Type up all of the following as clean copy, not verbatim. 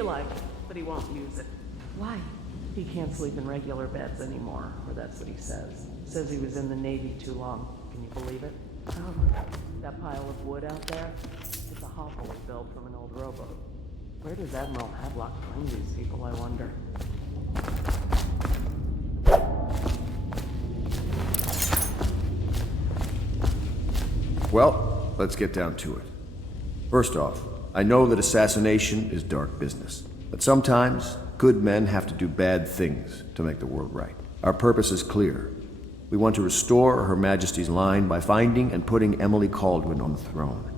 you like, but he won't use it. Why? He can't sleep in regular beds anymore, or that's what he says. Says he was in the Navy too long. Can you believe it? Oh. That pile of wood out there? It's a hovel he built from an old rowboat. Where does Admiral Havelock find these people, I wonder? Well, let's get down to it. First off, I know that assassination is dark business, but sometimes good men have to do bad things to make the world right. Our purpose is clear. We want to restore Her Majesty's line by finding and putting Emily Kaldwin on the throne.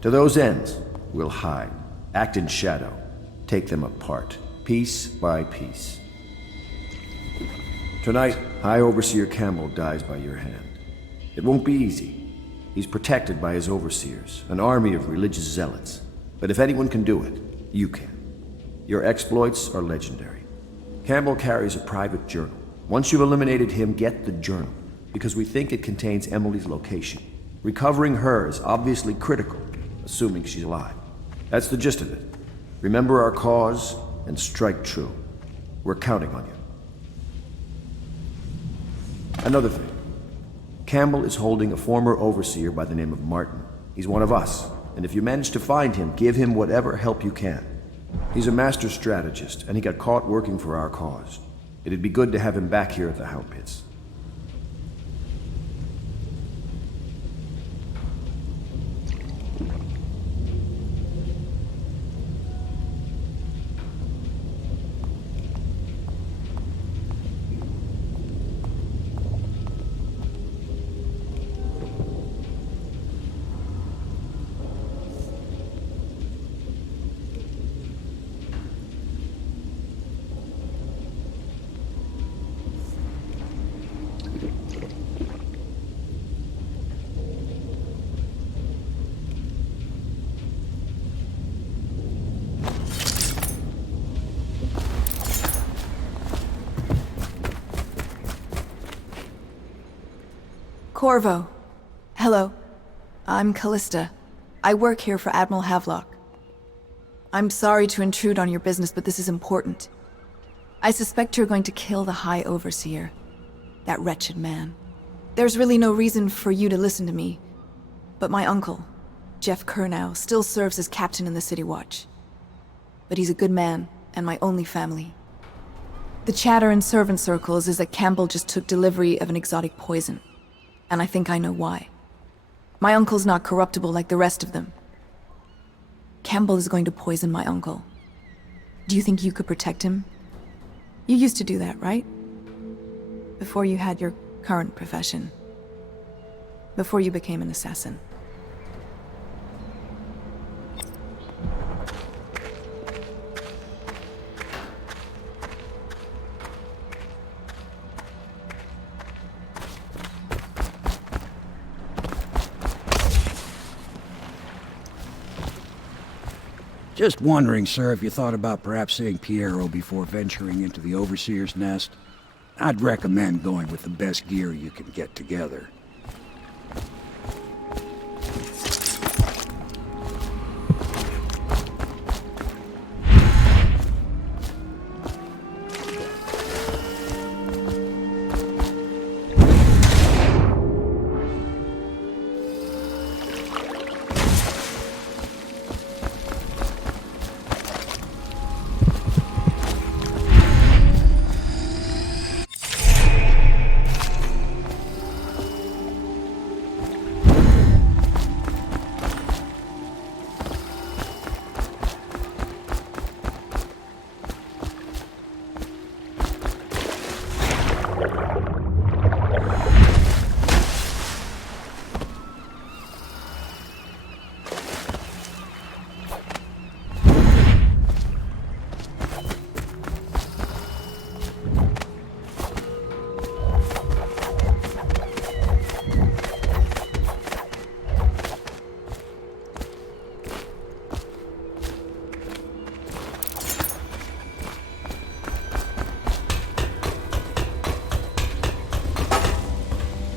To those ends, we'll hide, act in shadow, take them apart, piece by piece. Tonight, High Overseer Campbell dies by your hand. It won't be easy. He's protected by his overseers, an army of religious zealots. But if anyone can do it, you can. Your exploits are legendary. Campbell carries a private journal. Once you've eliminated him, get the journal, because we think it contains Emily's location. Recovering her is obviously critical, assuming she's alive. That's the gist of it. Remember our cause and strike true. We're counting on you. Another thing. Campbell is holding a former overseer by the name of Martin. He's one of us, and if you manage to find him, give him whatever help you can. He's a master strategist, and he got caught working for our cause. It'd be good to have him back here at the Hound Pits. Corvo. Hello. I'm Callista. I work here for Admiral Havelock. I'm sorry to intrude on your business, but this is important. I suspect you're going to kill the High Overseer. That wretched man. There's really no reason for you to listen to me, but my uncle, Jeff Kernow, still serves as captain in the City Watch. But he's a good man, and my only family. The chatter in servant circles is that Campbell just took delivery of an exotic poison. And I think I know why. My uncle's not corruptible like the rest of them. Campbell is going to poison my uncle. Do you think you could protect him? You used to do that, right? Before you had your current profession. Before you became an assassin. Just wondering, sir, if you thought about perhaps seeing Piero before venturing into the Overseer's nest. I'd recommend going with the best gear you can get together.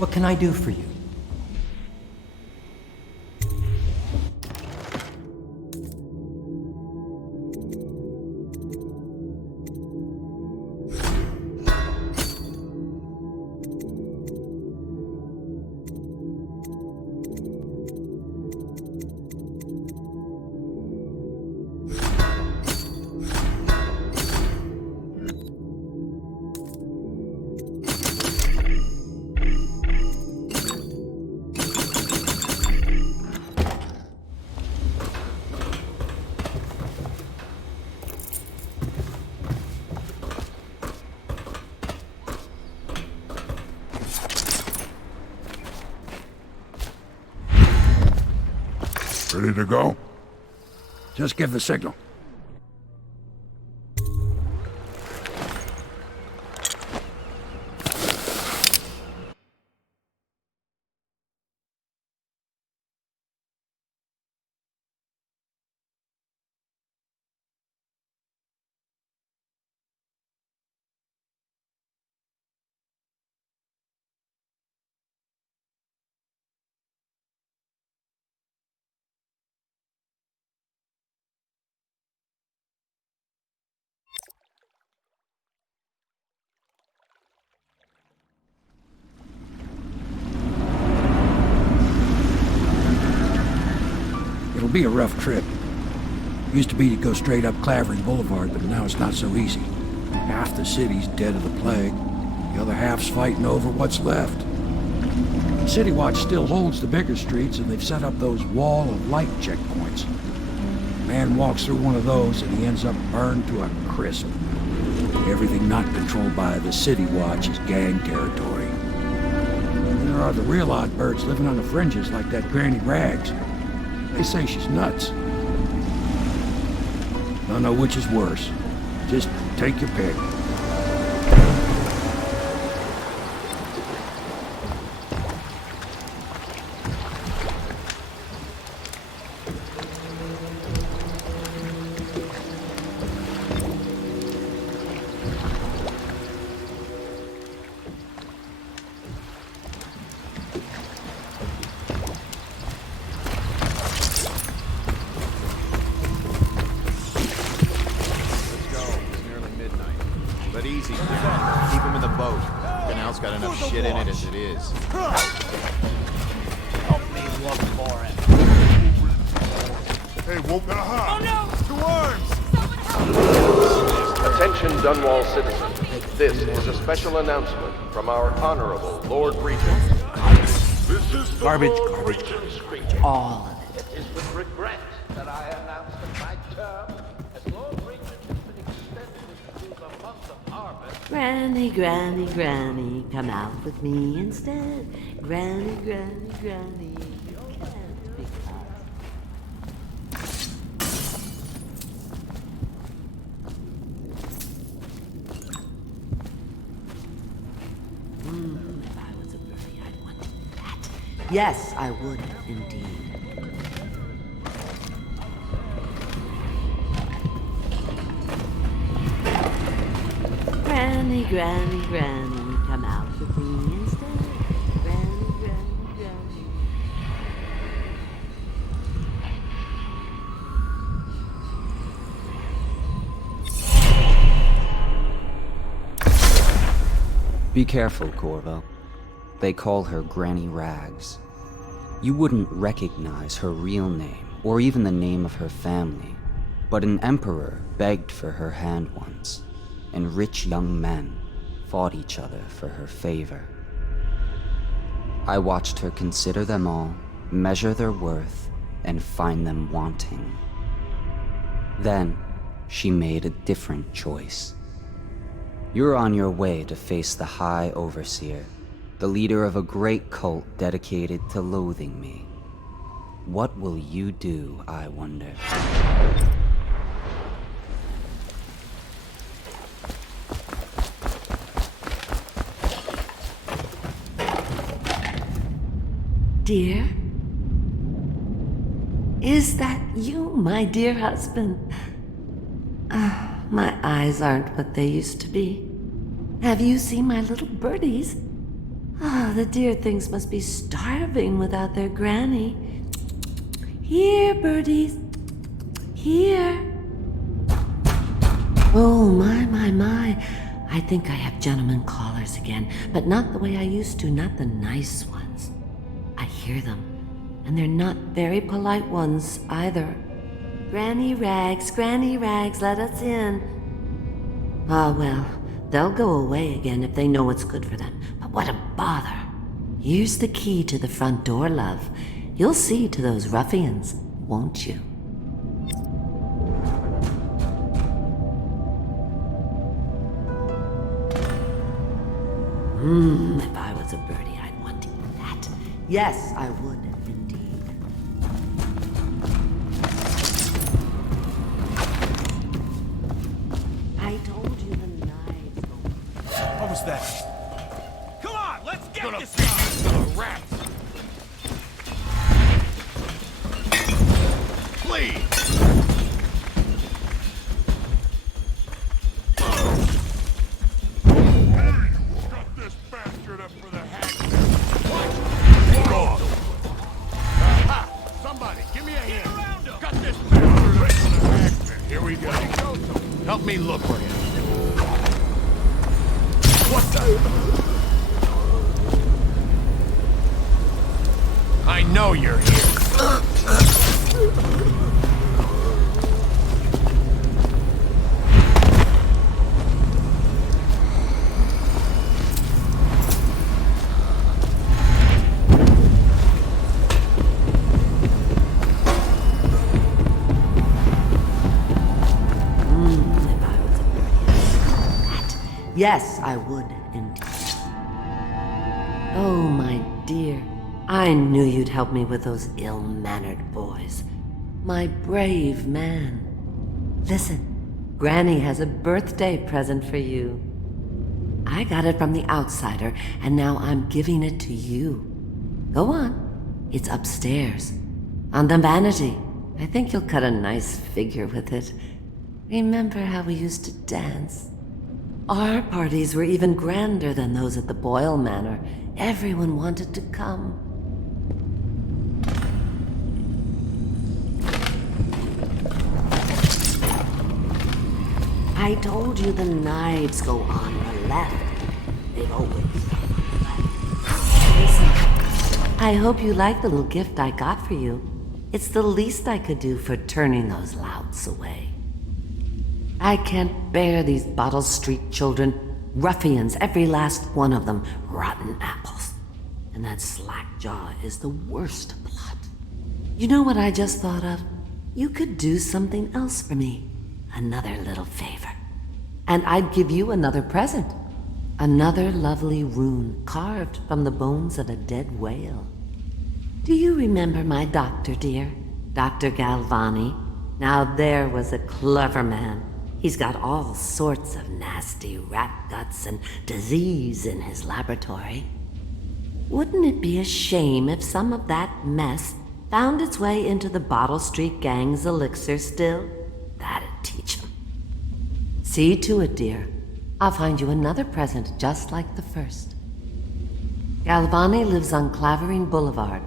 What can I do for you? Ready to go? Just give the signal. It'll be a rough trip. Used to be to go straight up Clavering Boulevard, but now it's not so easy. Half the city's dead of the plague. The other half's fighting over what's left. City Watch still holds the bigger streets, and they've set up those wall of light checkpoints. A man walks through one of those, and he ends up burned to a crisp. Everything not controlled by the City Watch is gang territory. And there are the real odd birds living on the fringes like that Granny Rags. They say she's nuts. Don't know which is worse. Just take your pick. But easy, Dick. Keep him in the boat. Canal's got enough shit in it as it is. Help me look for it. Hey, won't that hot? Oh no! To arms! Attention Dunwall citizens. This is a special announcement from our Honorable Lord Regent. This is the Garbage, Lord garbage, Regent's garbage. speech. All of it. It is with regret that I announce that my term as Lord Regent has been extended to the month of harvest. Granny, granny, granny, come out with me instead. Granny, granny, granny, your dad's big house. If I was a birdie, I'd want that. Yes, I would, indeed. Granny, granny, granny, come out with me instead. Granny, granny, granny. Be careful, Corvo. They call her Granny Rags. You wouldn't recognize her real name, or even the name of her family, but an emperor begged for her hand once, and rich young men fought each other for her favor. I watched her consider them all, measure their worth, and find them wanting. Then, she made a different choice. You're on your way to face the High Overseer, the leader of a great cult dedicated to loathing me. What will you do, I wonder? Dear? Is that you, my dear husband? My eyes aren't what they used to be. Have you seen my little birdies? The dear things must be starving without their granny. Here, birdies. Here. Oh, my. I think I have gentlemen callers again, but not the way I used to, not the nice ones. I hear them, and they're not very polite ones either. Granny Rags, let us in. Ah, well, they'll go away again if they know what's good for them. But what a bother. Here's the key to the front door, love. You'll see to those ruffians, won't you? If I was a birdie, I'd want to eat that. Yes, I would, indeed. that. Come on, let's get Gonna this feed guy. you to the rats. Please. Shut this bastard up for the hack. What? Gone. Aha! Somebody, give me a hand. Got this bastard up for the hack. Here we go. Help me look for him. What the? I know you're here. If I was a that. Yes, I would indeed. Oh, my dear. I knew you'd help me with those ill-mannered boys. My brave man. Listen, Granny has a birthday present for you. I got it from the outsider, and now I'm giving it to you. Go on. It's upstairs. On the vanity. I think you'll cut a nice figure with it. Remember how we used to dance? Our parties were even grander than those at the Boyle Manor. Everyone wanted to come. I told you the knives go on the left. They've always been on the left. Listen, I hope you like the little gift I got for you. It's the least I could do for turning those louts away. I can't bear these Bottle Street children. Ruffians, every last one of them. Rotten apples. And that slack-jaw is the worst of the lot. You know what I just thought of? You could do something else for me. Another little favor. And I'd give you another present. Another lovely rune carved from the bones of a dead whale. Do you remember my doctor, dear? Dr. Galvani? Now there was a clever man. He's got all sorts of nasty rat guts and disease in his laboratory. Wouldn't it be a shame if some of that mess found its way into the Bottle Street Gang's elixir still? That'd teach him. See to it, dear. I'll find you another present just like the first. Galvani lives on Clavering Boulevard,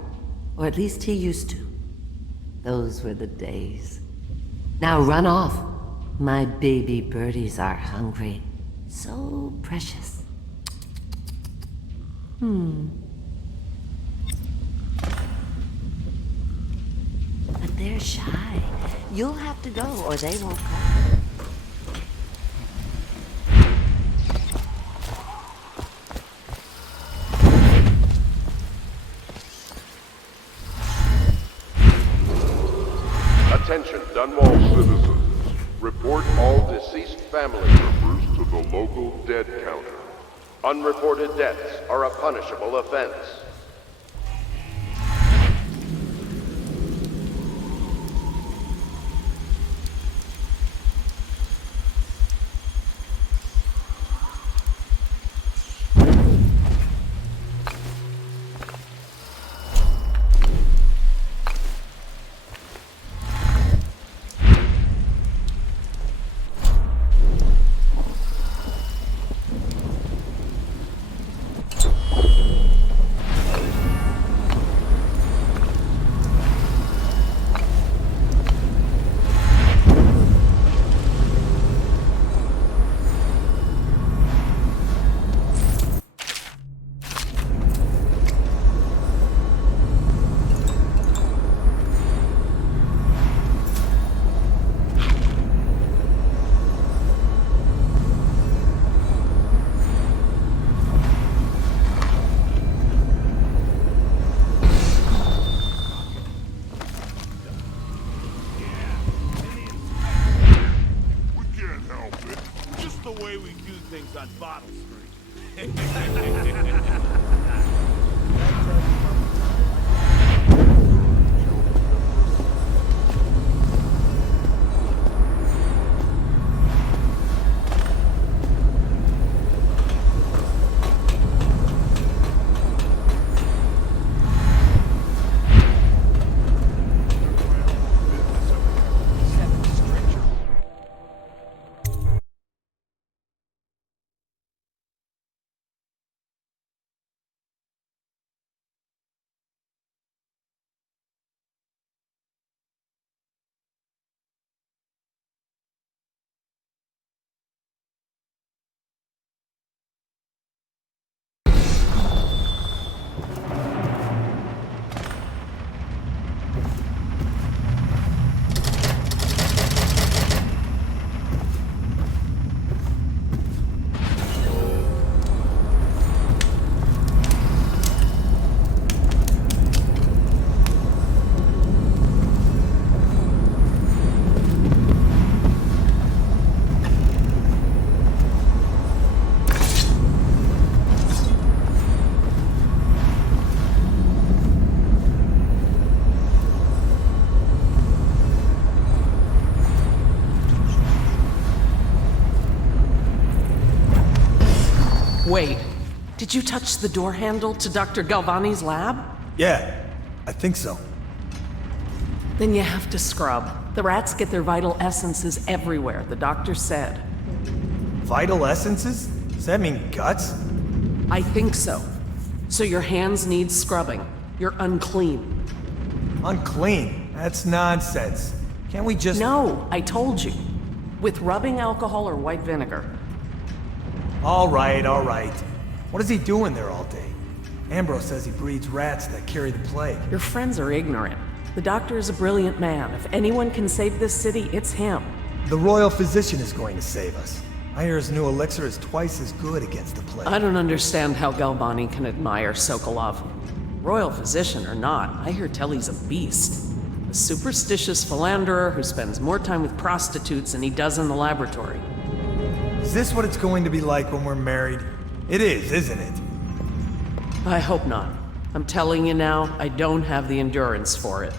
or at least he used to. Those were the days. Now run off. My baby birdies are hungry. So precious. But they're shy. You'll have to go or they won't come. Attention, Dunwall citizens. Report all deceased family members to the local dead counter. Unreported deaths are a punishable offense. Wait. Did you touch the door handle to Dr. Galvani's lab? Yeah, I think so. Then you have to scrub. The rats get their vital essences everywhere, the doctor said. Vital essences? Does that mean guts? I think so. So your hands need scrubbing. You're unclean. Unclean? That's nonsense. Can't we just... No, I told you. With rubbing alcohol or white vinegar. All right, all right. What is he doing there all day? Ambrose says he breeds rats that carry the plague. Your friends are ignorant. The doctor is a brilliant man. If anyone can save this city, it's him. The royal physician is going to save us. I hear his new elixir is twice as good against the plague. I don't understand how Galvani can admire Sokolov. Royal physician or not, I hear tell he's a beast. A superstitious philanderer who spends more time with prostitutes than he does in the laboratory. Is this what it's going to be like when we're married? It is, isn't it? I hope not. I'm telling you now, I don't have the endurance for it.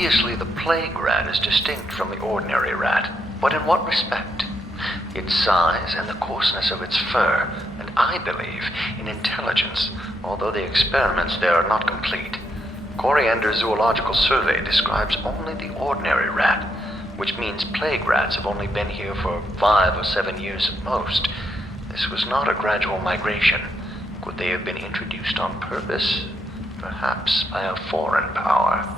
Obviously, the plague rat is distinct from the ordinary rat, but in what respect? Its size and the coarseness of its fur, and I believe in intelligence, although the experiments there are not complete. Coriander's zoological survey describes only the ordinary rat, which means plague rats have only been here for 5 or 7 years at most. This was not a gradual migration. Could they have been introduced on purpose? Perhaps by a foreign power.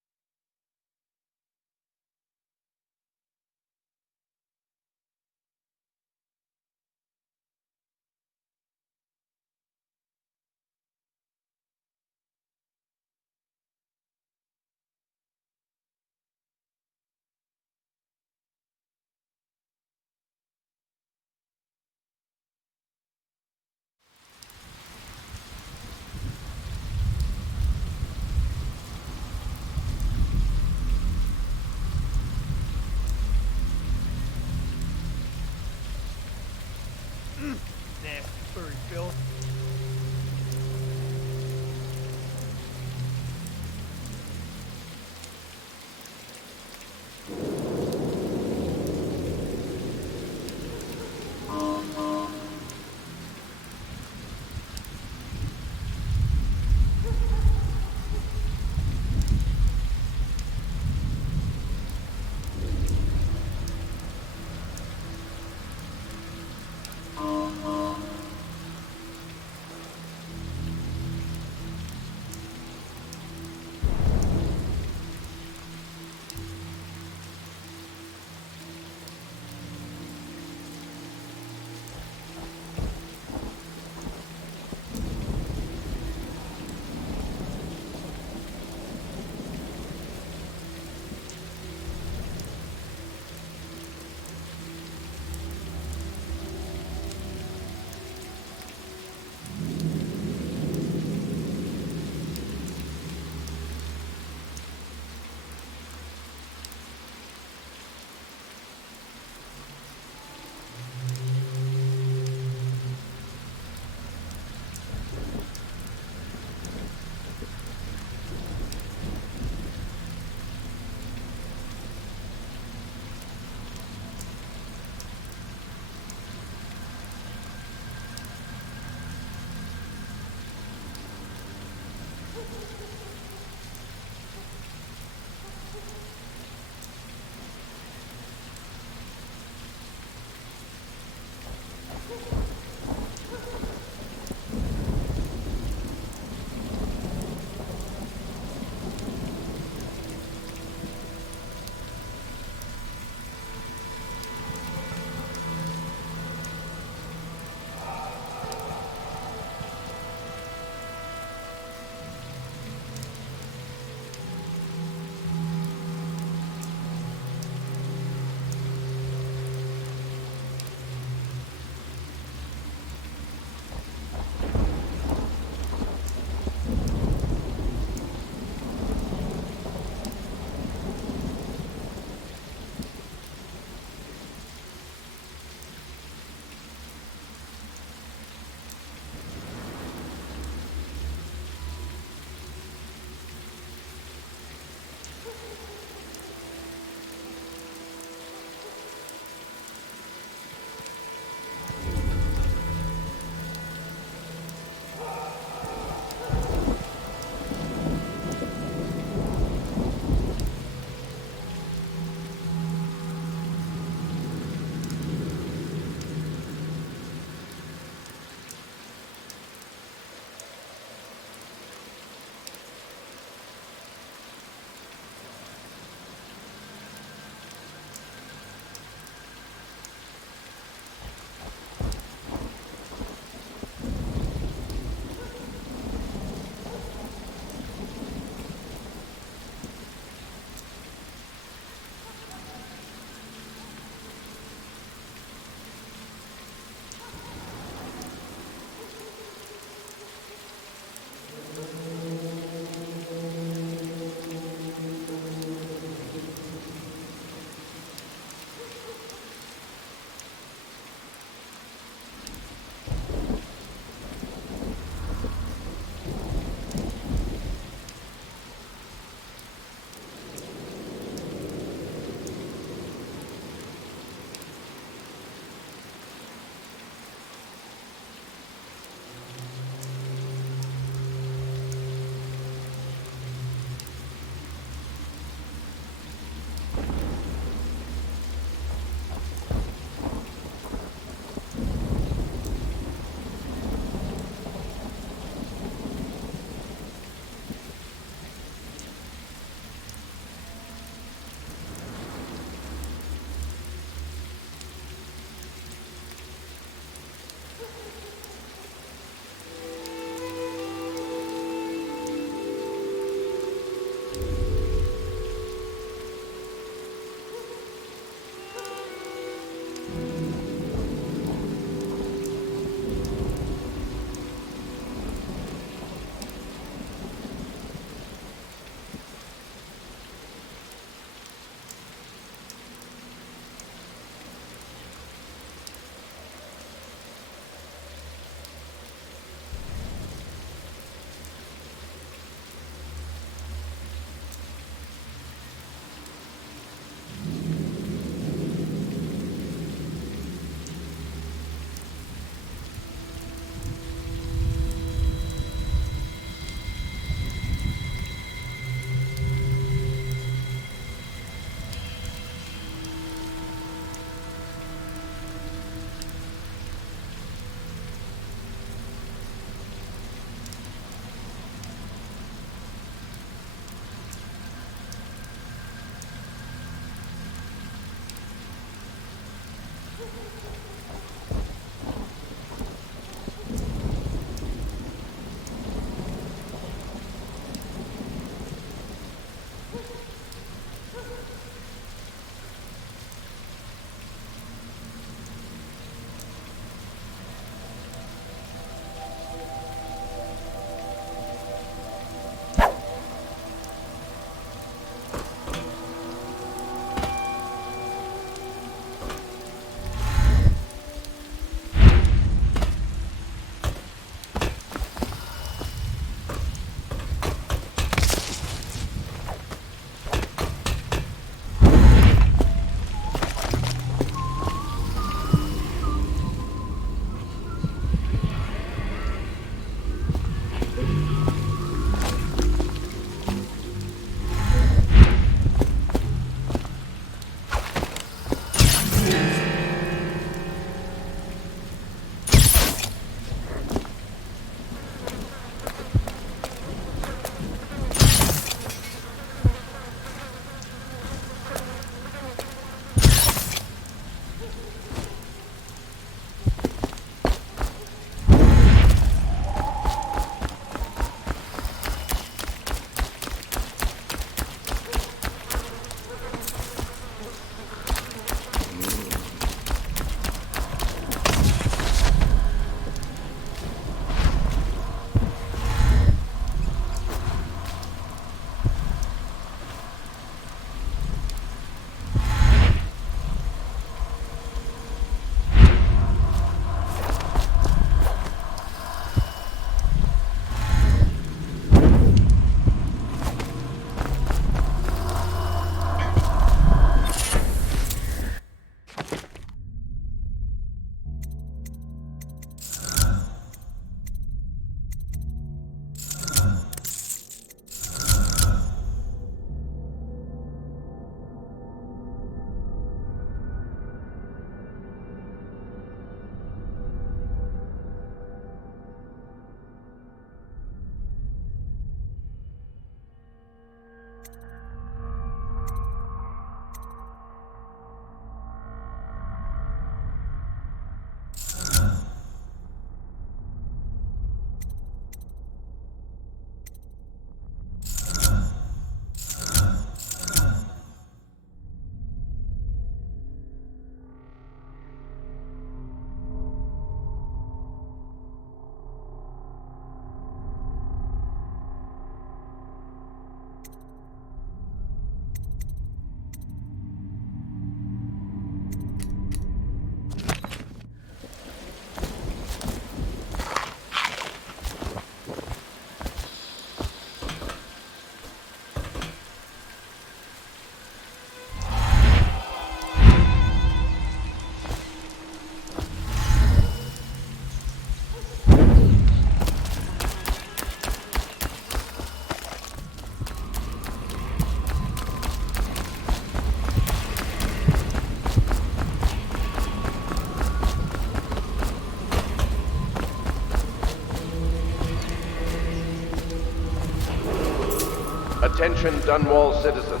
Attention Dunwall citizens.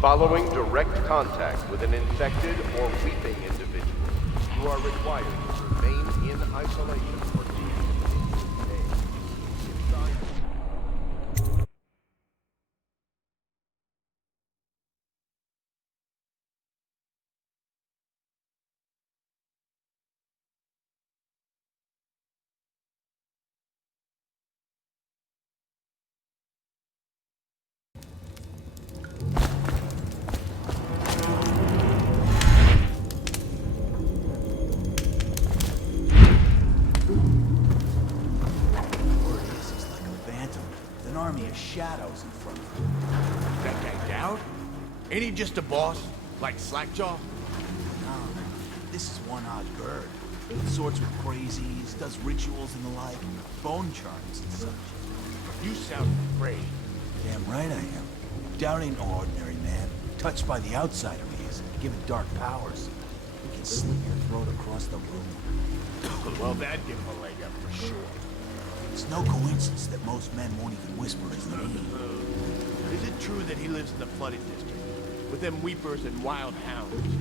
Following direct contact with an infected or weeping individual, you are required to remain in isolation for 2 days. Shadows in front of him. That guy Dowd? Ain't he just a boss? Like Slackjaw? No, this is one odd bird. Sorts with crazies, does rituals and the like, bone charms and such. You sound afraid. Damn right I am. Dowd ain't no ordinary man. Touched by the outsider he is, given dark powers. He can slit your throat across the room. Well, that'd give him a leg up for sure. It's no coincidence that most men won't even whisper his name. Is it true that he lives in the flooded district? With them weepers and wild hounds?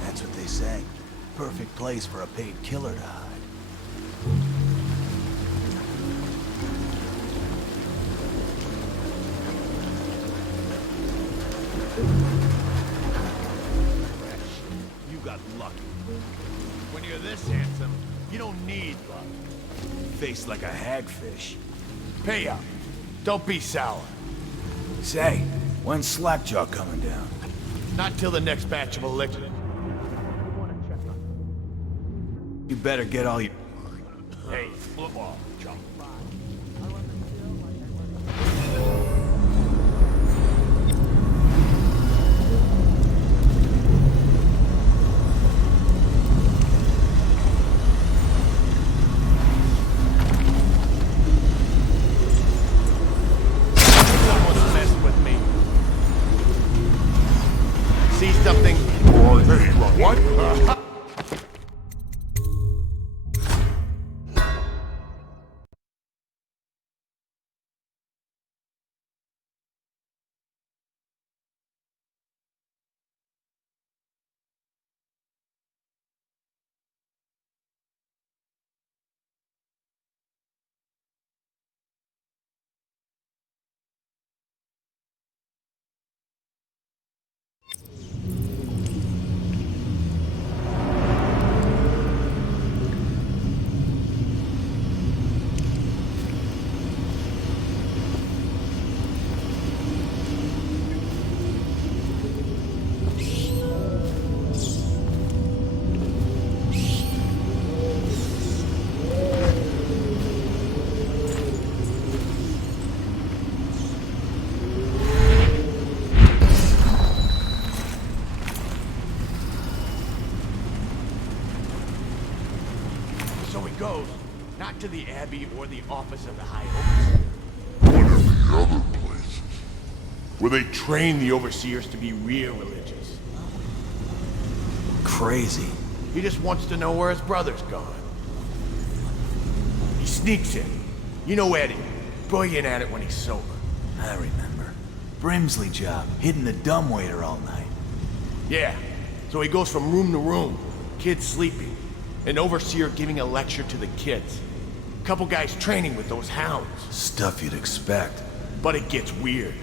That's what they say. Perfect place for a paid killer to hide. You got lucky. When you're this handsome, you don't need luck. Face like a hagfish. Pay up. Don't be sour. Say, when's Slackjaw coming down? Not till the next batch of elixir. You better get all your... Hey, football, chump. Something. What? Goes, not to the Abbey or the office of the High Overseer. What are the other places? Where they train the Overseers to be real religious. Crazy. He just wants to know where his brother's gone. He sneaks in. You know Eddie. Brilliant at it when he's sober. I remember. Brimsley job, hidden the dumbwaiter all night. Yeah, so he goes from room to room, kids sleeping. An overseer giving a lecture to the kids. Couple guys training with those hounds. Stuff you'd expect. But it gets weird.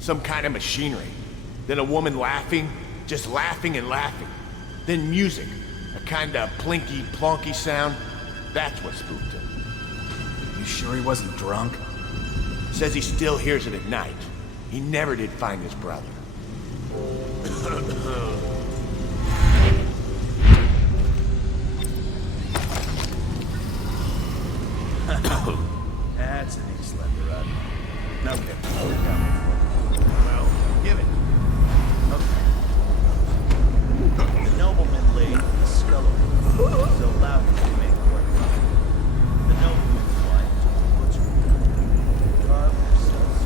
Some kind of machinery. Then a woman laughing, just laughing and laughing. Then music. A kind of plinky, plonky sound. That's what spooked him. You sure he wasn't drunk? Says he still hears it at night. He never did find his brother. That's an Eastlander run. Okay, well, give it. Okay. The nobleman laid the skull so loud that they made quite a run. The nobleman's wife took the butcher. Carved herself.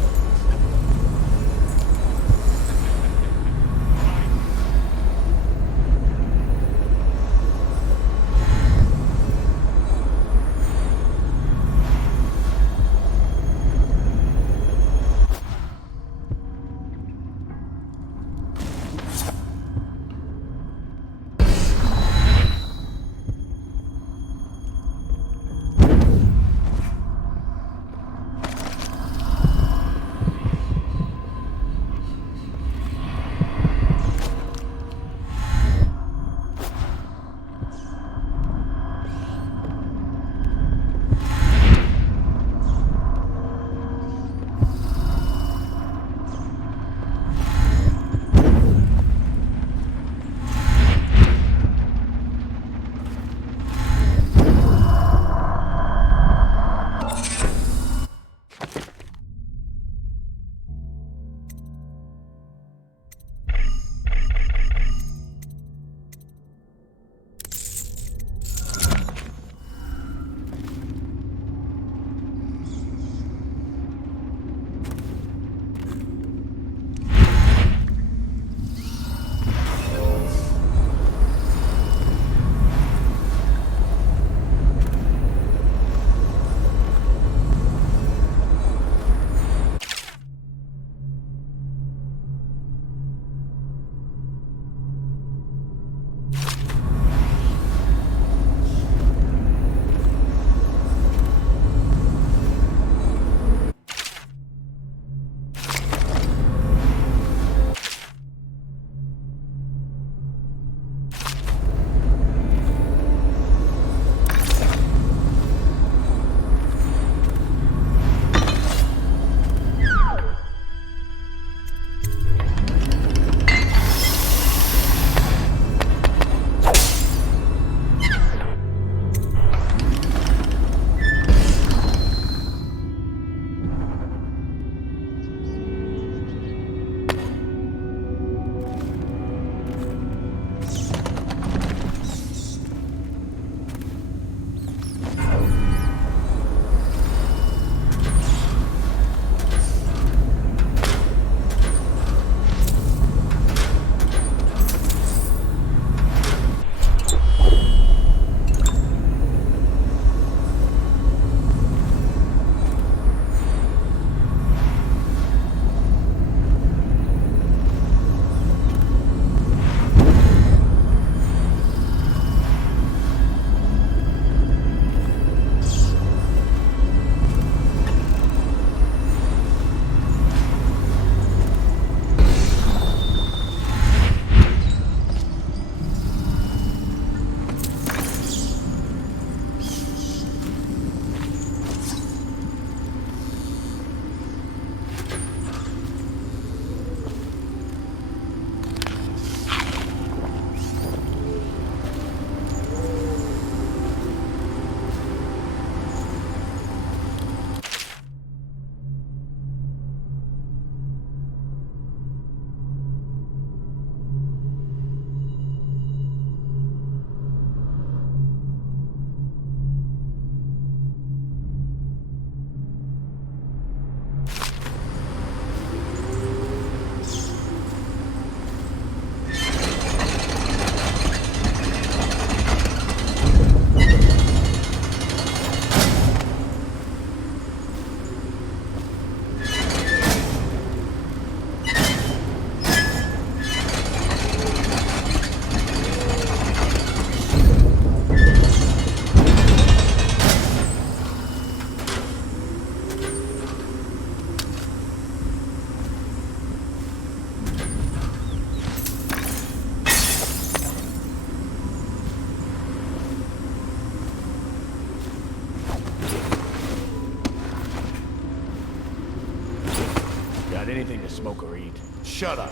smoke or eat. Shut up.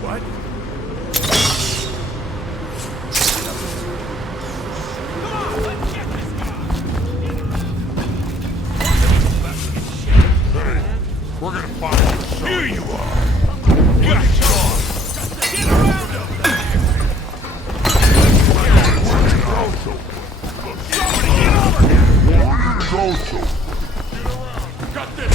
What? We're gonna find him. Here you are. Get around him. Somebody get over here. Get around. Got this.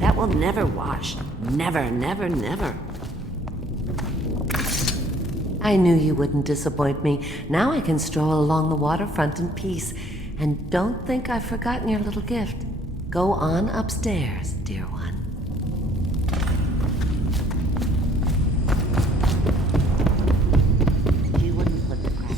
That will never wash. Never, never, never. I knew you wouldn't disappoint me. Now I can stroll along the waterfront in peace. And don't think I've forgotten your little gift. Go on upstairs, dear one. You wouldn't put the crap.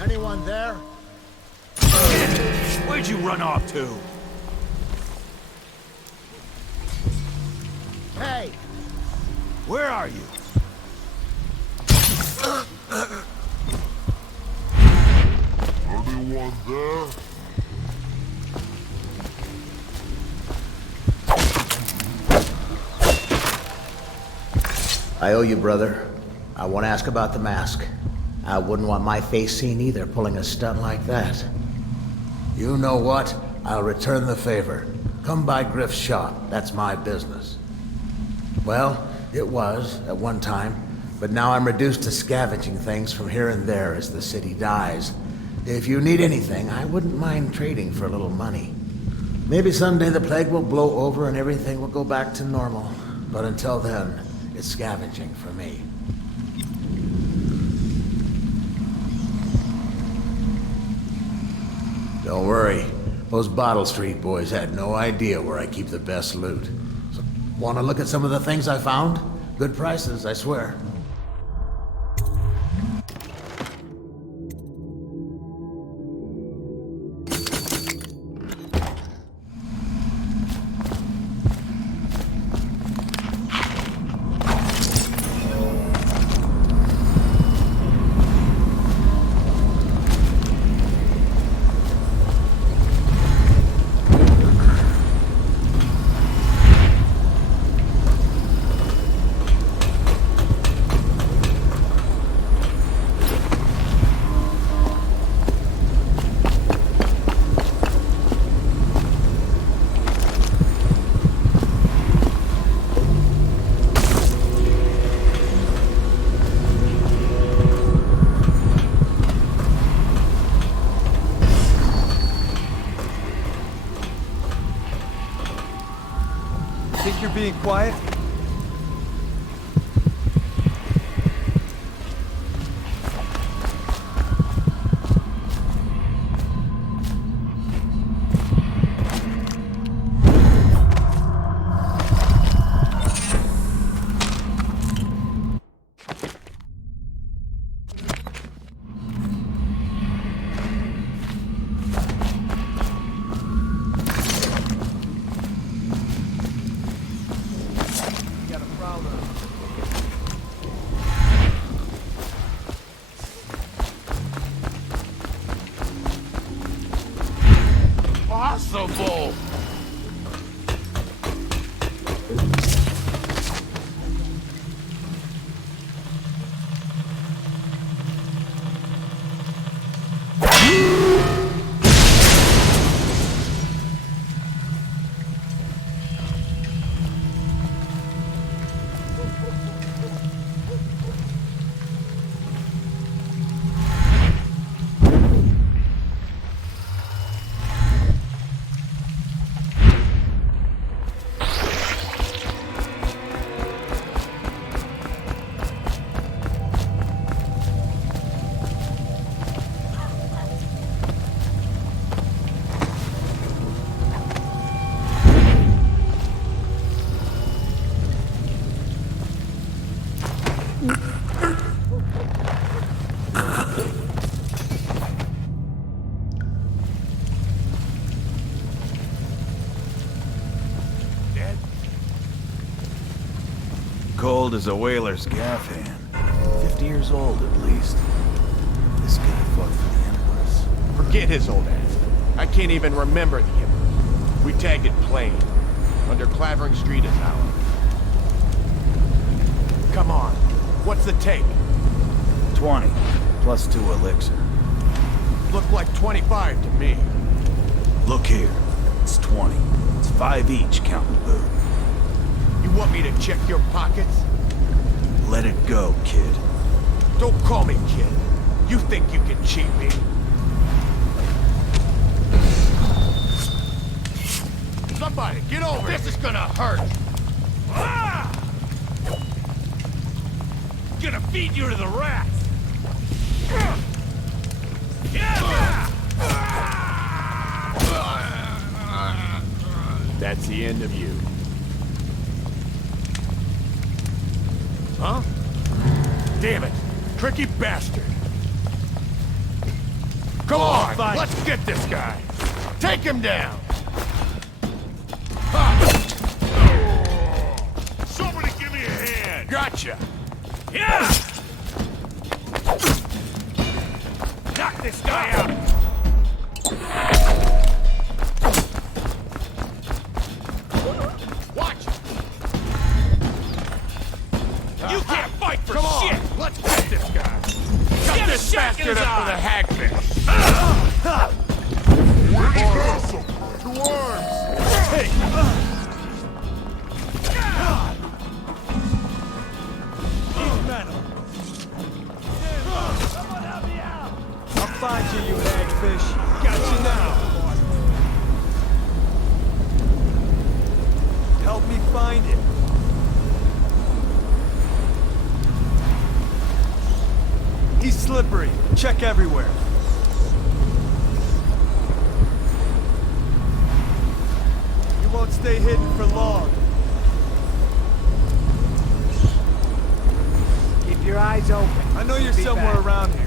Anyone there? Where'd you run off to? Hey! Where are you? Anyone there? I owe you, brother. I want to ask about the mask. I wouldn't want my face seen either, pulling a stunt like that. You know what? I'll return the favor. Come by Griff's shop. That's my business. Well, it was, at one time, but now I'm reduced to scavenging things from here and there as the city dies. If you need anything, I wouldn't mind trading for a little money. Maybe someday the plague will blow over and everything will go back to normal. But until then, it's scavenging for me. Don't worry. Those Bottle Street boys had no idea where I keep the best loot. So, want to look at some of the things I found? Good prices, I swear. think you're being quiet? Possible! Cold as a whaler's gaff hand. 50 years old at least. This guy fought for the Empress. Forget his old ass. I can't even remember the Emperor. We tagged it plain. Under Clavering Street is ours. Come on. What's the take? 20, plus 2 elixir. Looked like 25 to me. Look here. It's 20. It's 5 each, counting booze. You want me to check your pockets? Let it go, kid. Don't call me kid. You think you can cheat me? Somebody, get over here. This is gonna hurt. Ah! Gonna feed you to the rats! That's the end of you. Huh? Damn it! Tricky bastard! Come on, let's get this guy! Take him down! Somebody give me a hand! Gotcha! Yeah! Knock this guy out! Watch! You can't fight for Come shit! on, let's get this guy! Cut Get a this shack in bastard his up with a eye. hagfish! To arms! Hey! I'll find you, you hagfish. Got you now. Help me find it. He's slippery. Check everywhere. You won't stay hidden for long. Keep your eyes open. I know you're Be somewhere back. around here.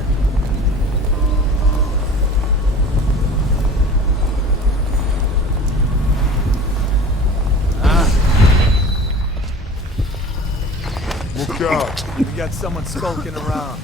Look out! We got someone skulking around.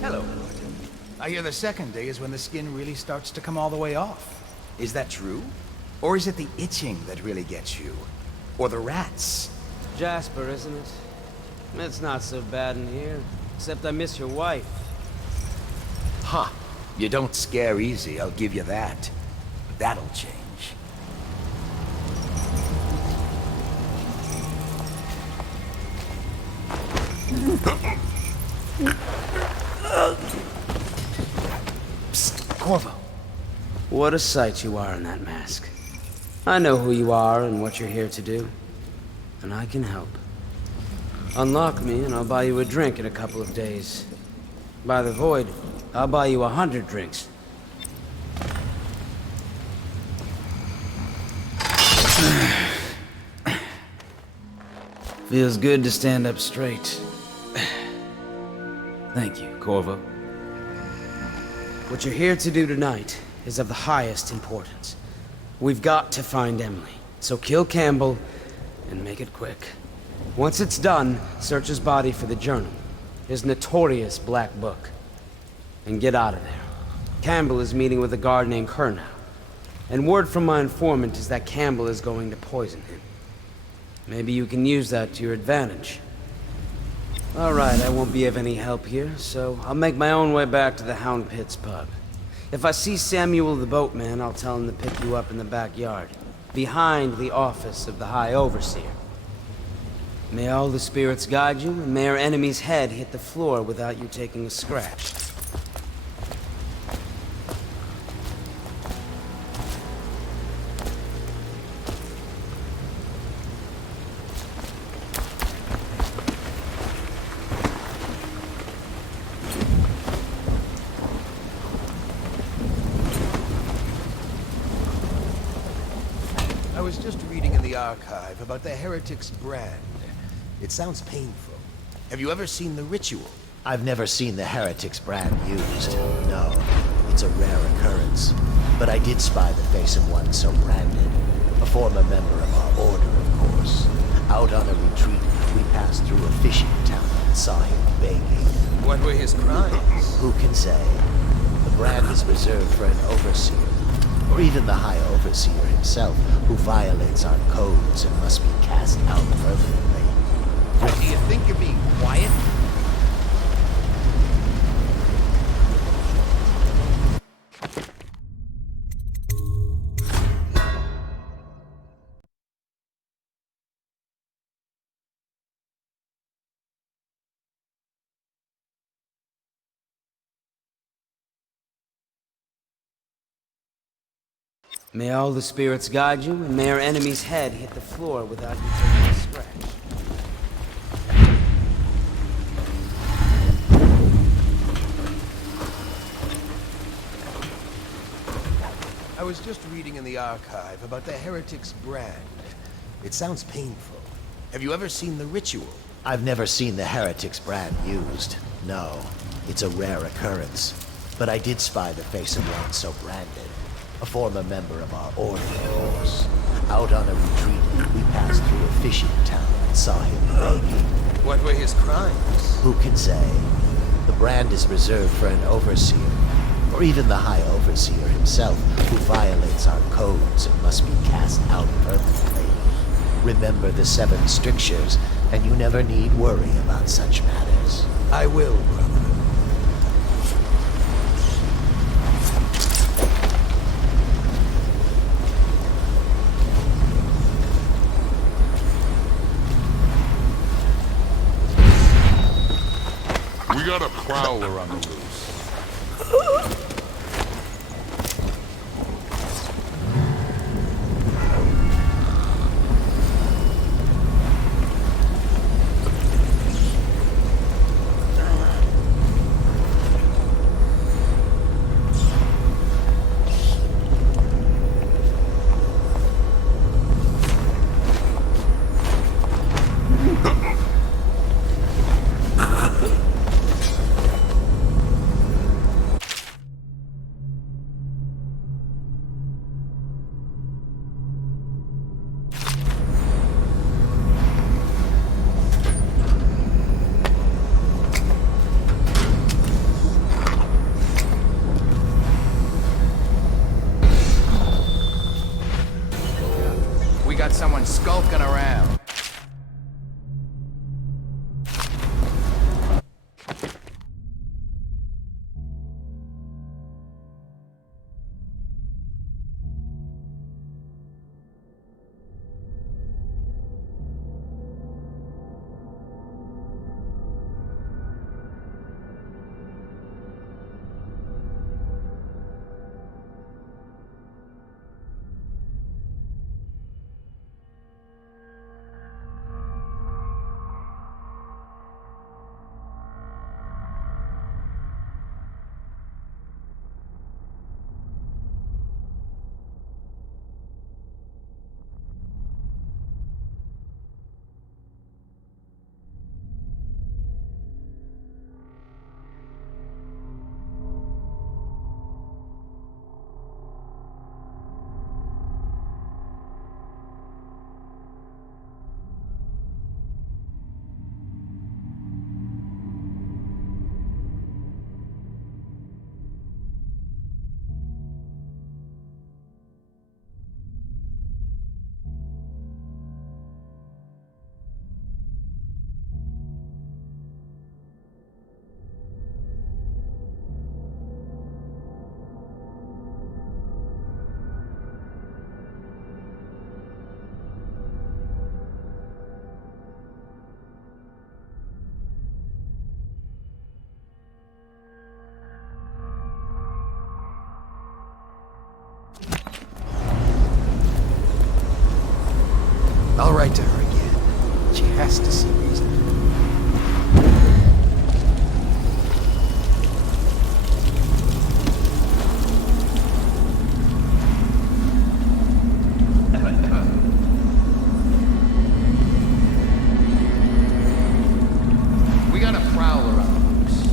Hello. I hear the second day is when the skin really starts to come all the way off. Is that true? Or is it the itching that really gets you? Or the rats? Jasper, isn't it? It's not so bad in here. Except I miss your wife. Ha! You don't scare easy, I'll give you that. That'll change. Psst, Corvo. What a sight you are in that mask. I know who you are and what you're here to do. And I can help. Unlock me and I'll buy you a drink in a couple of days. By the Void, I'll buy you 100 drinks. Feels good to stand up straight. Thank you, Corvo. What you're here to do tonight is of the highest importance. We've got to find Emily, so kill Campbell and make it quick. Once it's done, search his body for the journal, his notorious black book, and get out of there. Campbell is meeting with a guard named Kernow, and word from my informant is that Campbell is going to poison him. Maybe you can use that to your advantage. All right, I won't be of any help here, so I'll make my own way back to the Hound Pits pub. If I see Samuel the boatman, I'll tell him to pick you up in the backyard, behind the office of the High Overseer. May all the spirits guide you, and may our enemy's head hit the floor without you taking a scratch. I was just reading in the archive about the Heretic's brand. It sounds painful. Have you ever seen the ritual? I've never seen the Heretic's brand used. No, it's a rare occurrence. But I did spy the face of one so branded. A former member of our order, of course. Out on a retreat, we passed through a fishing town and saw him begging. What were his crimes? Who can say? The brand is reserved for an overseer. Or even the High Overseer himself, who violates our codes and must be cast out permanently. Do you think you're being quiet? May all the spirits guide you, and may our enemy's head hit the floor without you taking a scratch. I was just reading in the archive about the Heretic's brand. It sounds painful. Have you ever seen the ritual? I've never seen the Heretic's brand used. No, it's a rare occurrence. But I did spy the face of one so branded. A former member of our order, of course. Out on a retreat, we passed through a fishing town and saw him begging. What were his crimes? Who can say? The brand is reserved for an overseer. Or even the High Overseer himself, who violates our codes and must be cast out permanently. Remember the 7 strictures, and you never need worry about such matters. I will, brother. We got a prowler on the loose. I'll write to her again. She has to see reason. We got a prowler on the loose.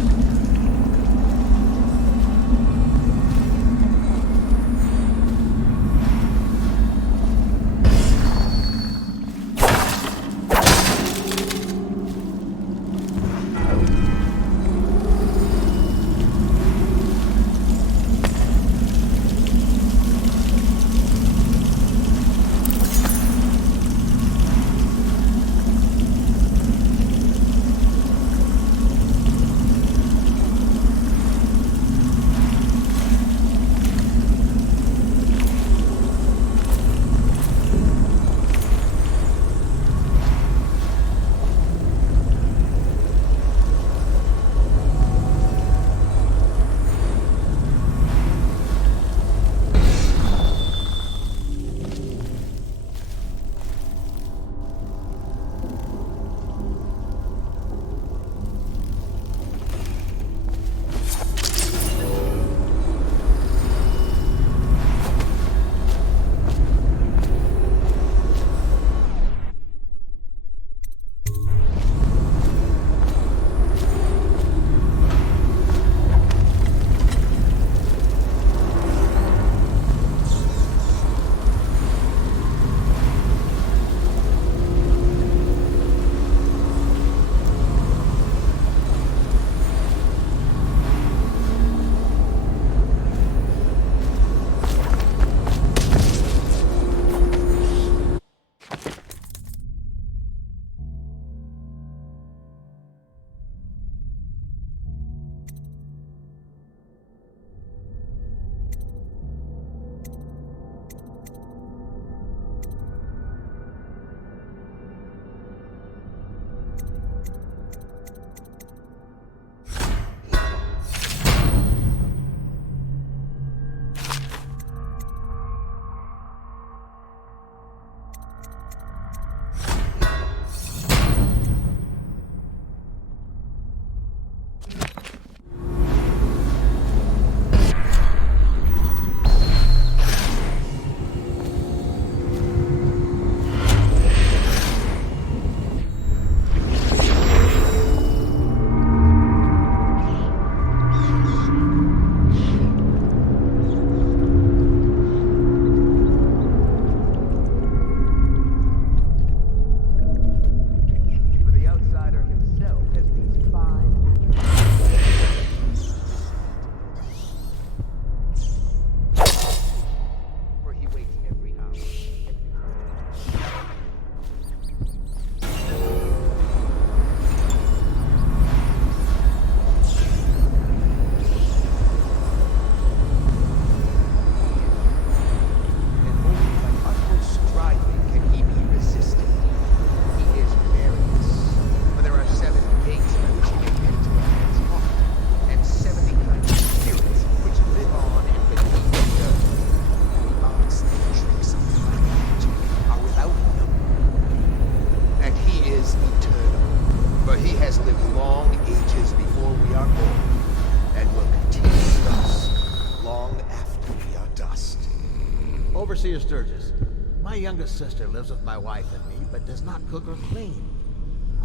Overseer Sturgis, my youngest sister lives with my wife and me, but does not cook or clean.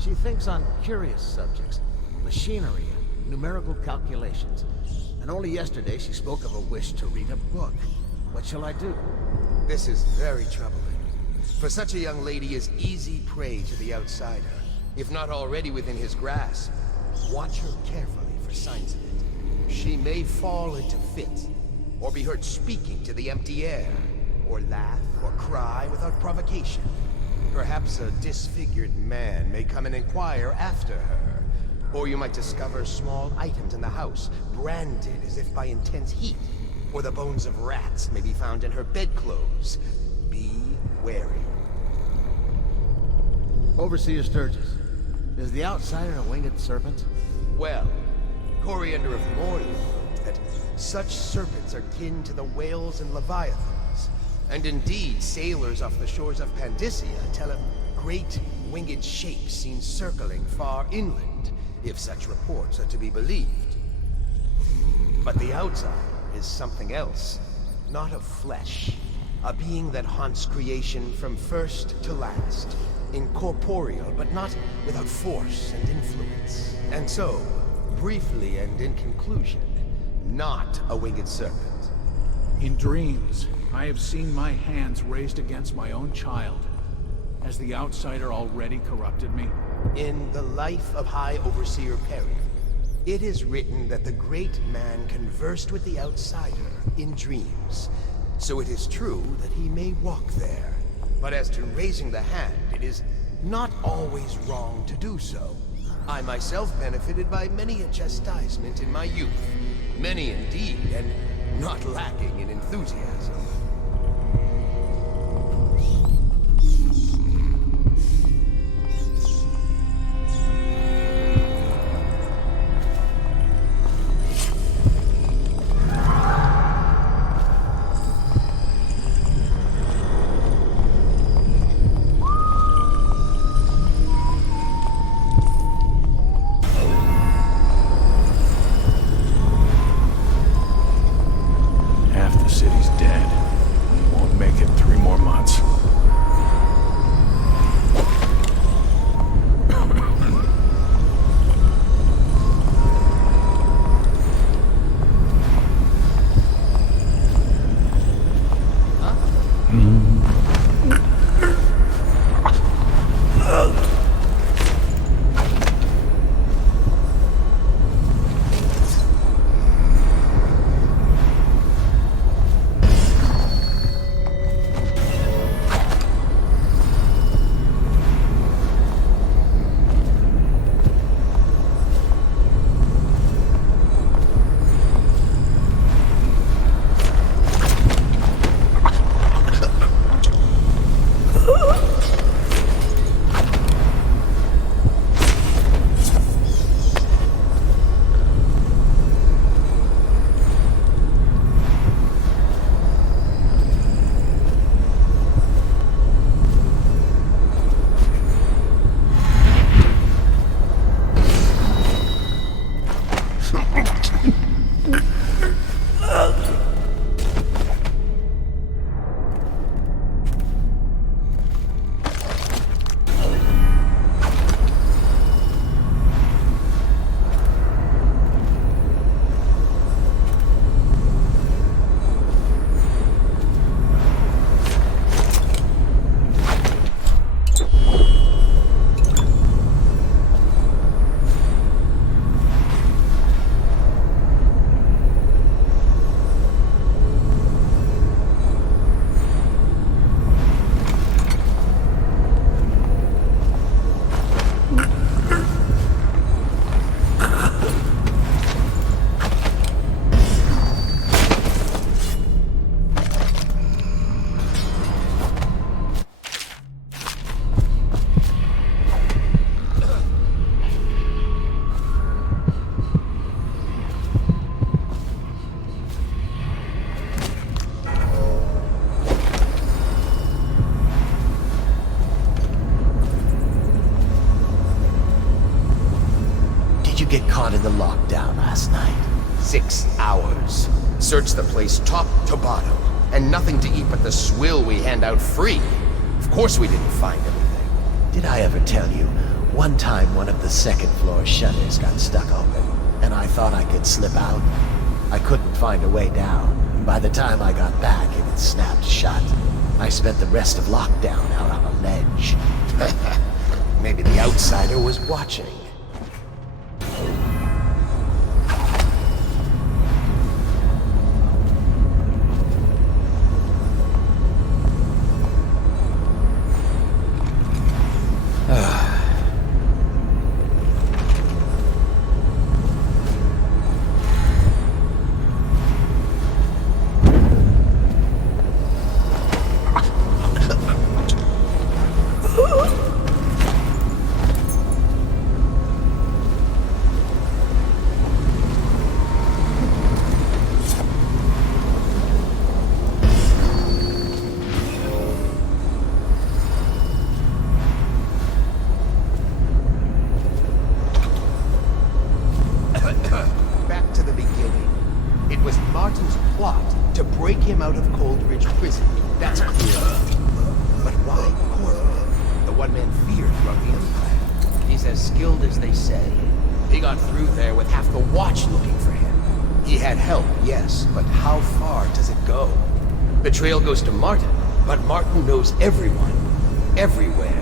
She thinks on curious subjects, machinery and numerical calculations. And only yesterday she spoke of a wish to read a book. What shall I do? This is very troubling. For such a young lady is easy prey to the outsider, if not already within his grasp. Watch her carefully for signs of it. She may fall into fits, or be heard speaking to the empty air, or laugh or cry without provocation. Perhaps a disfigured man may come and inquire after her, or you might discover small items in the house, branded as if by intense heat, or the bones of rats may be found in her bedclothes. Be wary. Overseer Sturgis, is the outsider a winged serpent? Well, Coriander of Moria wrote that such serpents are kin to the whales and leviathans, And indeed, sailors off the shores of Pandysia tell of great winged shapes seen circling far inland, if such reports are to be believed. But the outsider is something else, not of flesh. A being that haunts creation from first to last, incorporeal but not without force and influence. And so, briefly and in conclusion, not a winged serpent. In dreams, I have seen my hands raised against my own child. Has the outsider already corrupted me? In the life of High Overseer Perry, it is written that the great man conversed with the outsider in dreams. So it is true that he may walk there. But as to raising the hand, it is not always wrong to do so. I myself benefited by many a chastisement in my youth. Many indeed, and not lacking in enthusiasm. Get caught in the lockdown last night. 6 hours. Searched the place top to bottom, and nothing to eat but the swill we hand out free. Of course we didn't find anything. Did I ever tell you, one time one of the second floor shutters got stuck open, and I thought I could slip out? I couldn't find a way down, and by the time I got back, it had snapped shut. I spent the rest of lockdown out on a ledge. Maybe the outsider was watching. Martin's plot to break him out of Coldridge Prison. That's clear. But why Corvo? The one man feared throughout the Empire. He's as skilled as they say. He got through there with half the watch looking for him. He had help, yes, but how far does it go? The trail goes to Martin, but Martin knows everyone, everywhere.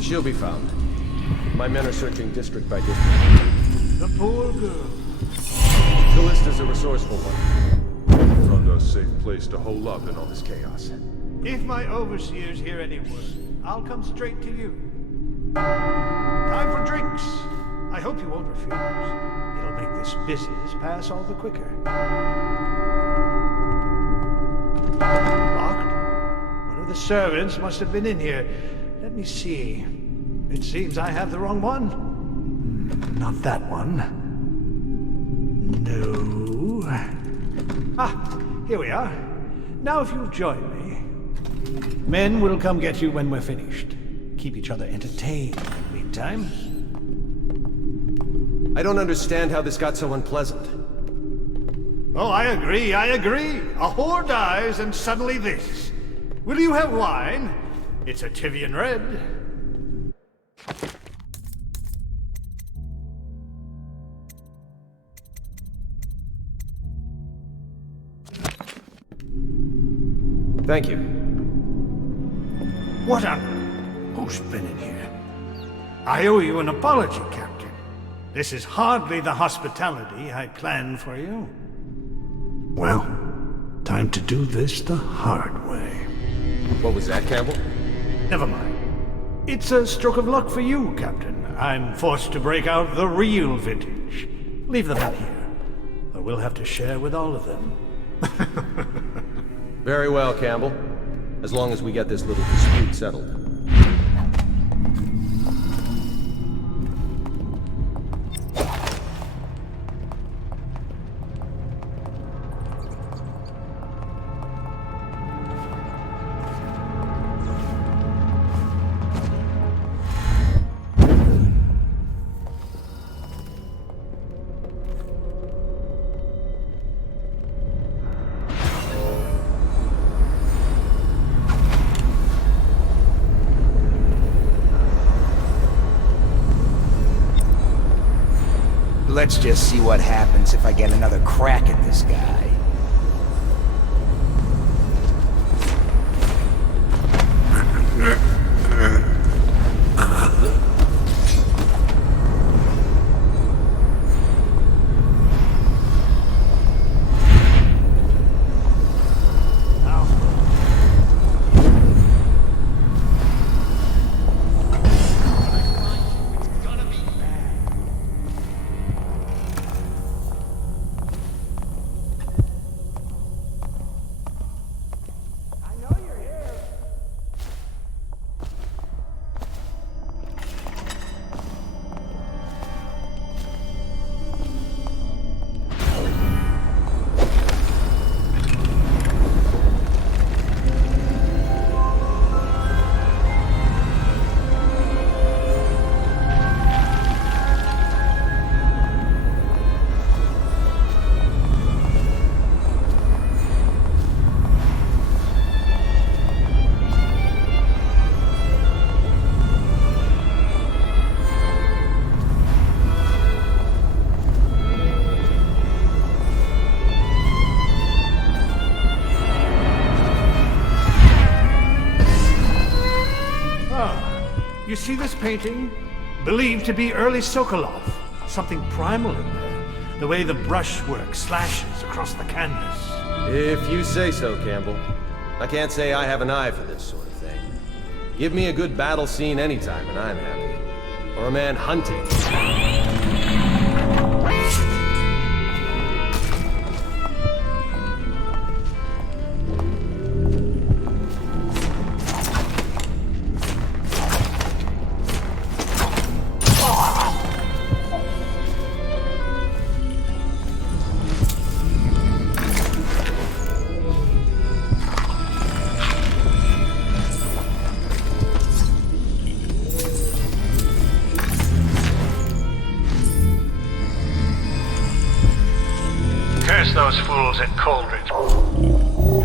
She'll be found. My men are searching district by district. The poor girl. Callista's a resourceful one. Found a safe place to hole up in all this chaos. If my overseers hear any word, I'll come straight to you. Time for drinks. I hope you won't refuse. It'll make this business pass all the quicker. Locked? One of the servants must have been in here. Let me see. It seems I have the wrong one. Not that one. No. Ah, here we are. Now if you'll join me. Men will come get you when we're finished. Keep each other entertained in the meantime. I don't understand how this got so unpleasant. Oh, I agree. A whore dies and suddenly this. Will you have wine? It's a Tivian red. Thank you. What on... Who's been in here? I owe you an apology, Captain. This is hardly the hospitality I planned for you. Well, time to do this the hard way. What was that, Campbell? Never mind. It's a stroke of luck for you, Captain. I'm forced to break out the real vintage. Leave them in here, or we'll have to share with all of them. Very well, Campbell. As long as we get this little dispute settled. Let's just see what happens if I get another crack at this guy. see this painting? Believed to be early Sokolov. Something primal in there. The way the brushwork slashes across the canvas. If you say so, Campbell. I can't say I have an eye for this sort of thing. Give me a good battle scene anytime and I'm happy. Or a man hunting. Curse those fools at Coldridge.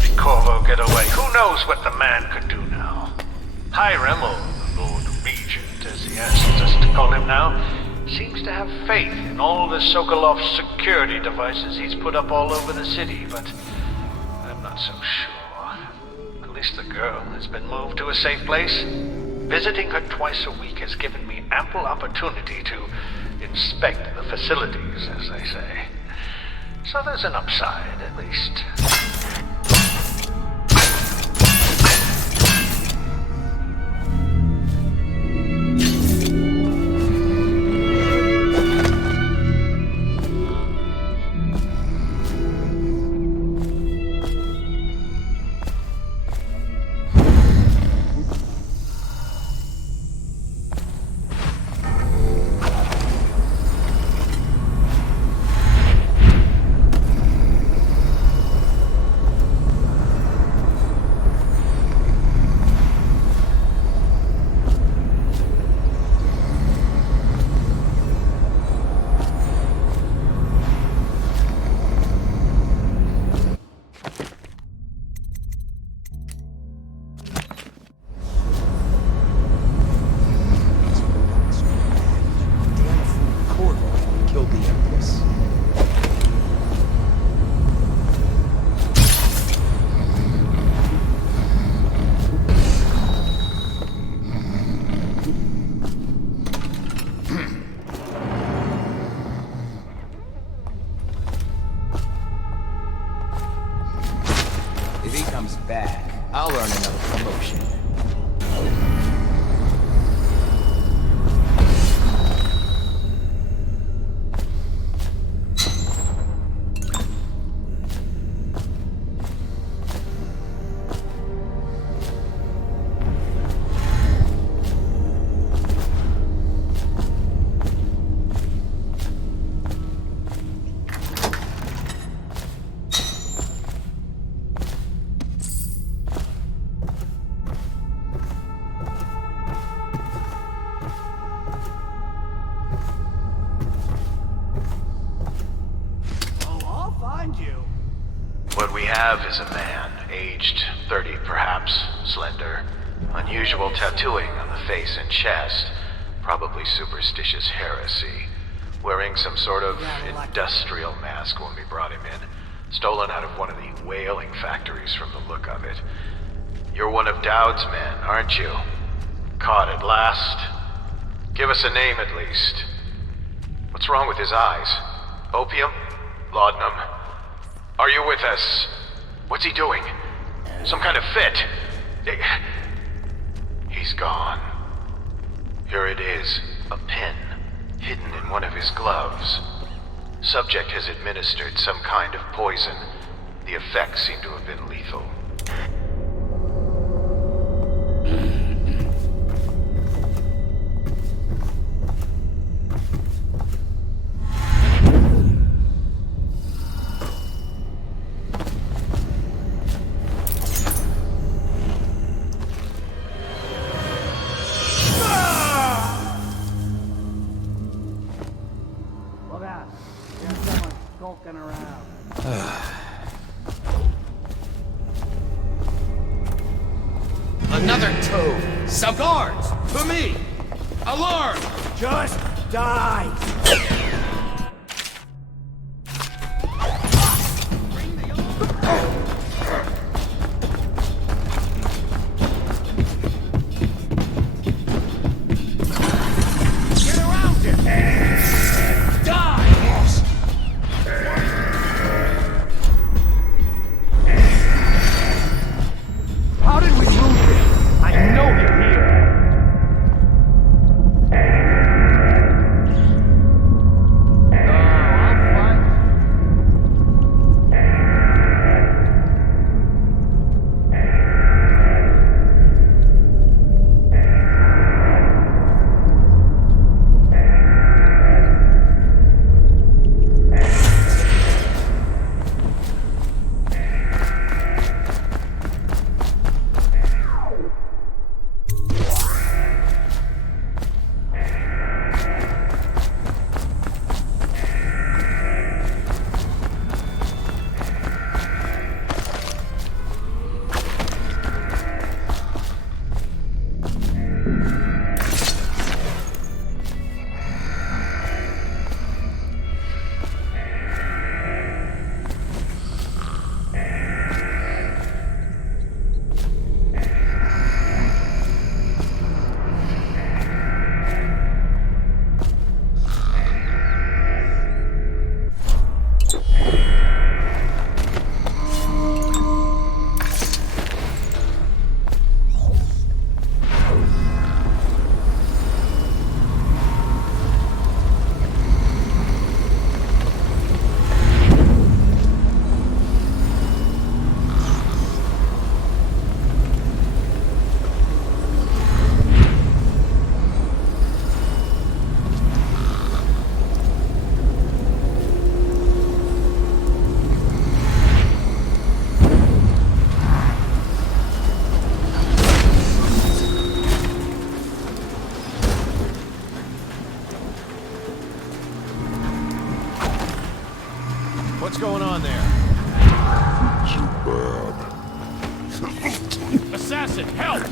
Did Corvo get away? Who knows what the man could do now? Hiram, or the Lord Regent, as he asks us to call him now, seems to have faith in all the Sokolov security devices he's put up all over the city, but I'm not so sure. At least the girl has been moved to a safe place. Visiting her twice a week has given me ample opportunity to inspect the facilities, as they say. So there's an upside, at least. Back. I'll earn another promotion. What we have is a man, aged 30 perhaps, slender, unusual tattooing on the face and chest, probably superstitious heresy, wearing some sort of industrial mask when we brought him in, stolen out of one of the whaling factories from the look of it. You're one of Dowd's men, aren't you? Caught at last? Give us a name at least. What's wrong with his eyes? Opium? Laudanum? Are you with us? What's he doing? Some kind of fit? He's gone. Here it is, a pin, hidden in one of his gloves. Subject has administered some kind of poison. The effects seem to have been lethal. Another toad! Some guards! For me! Alarm! Just die! What's going on there? Assassin, help!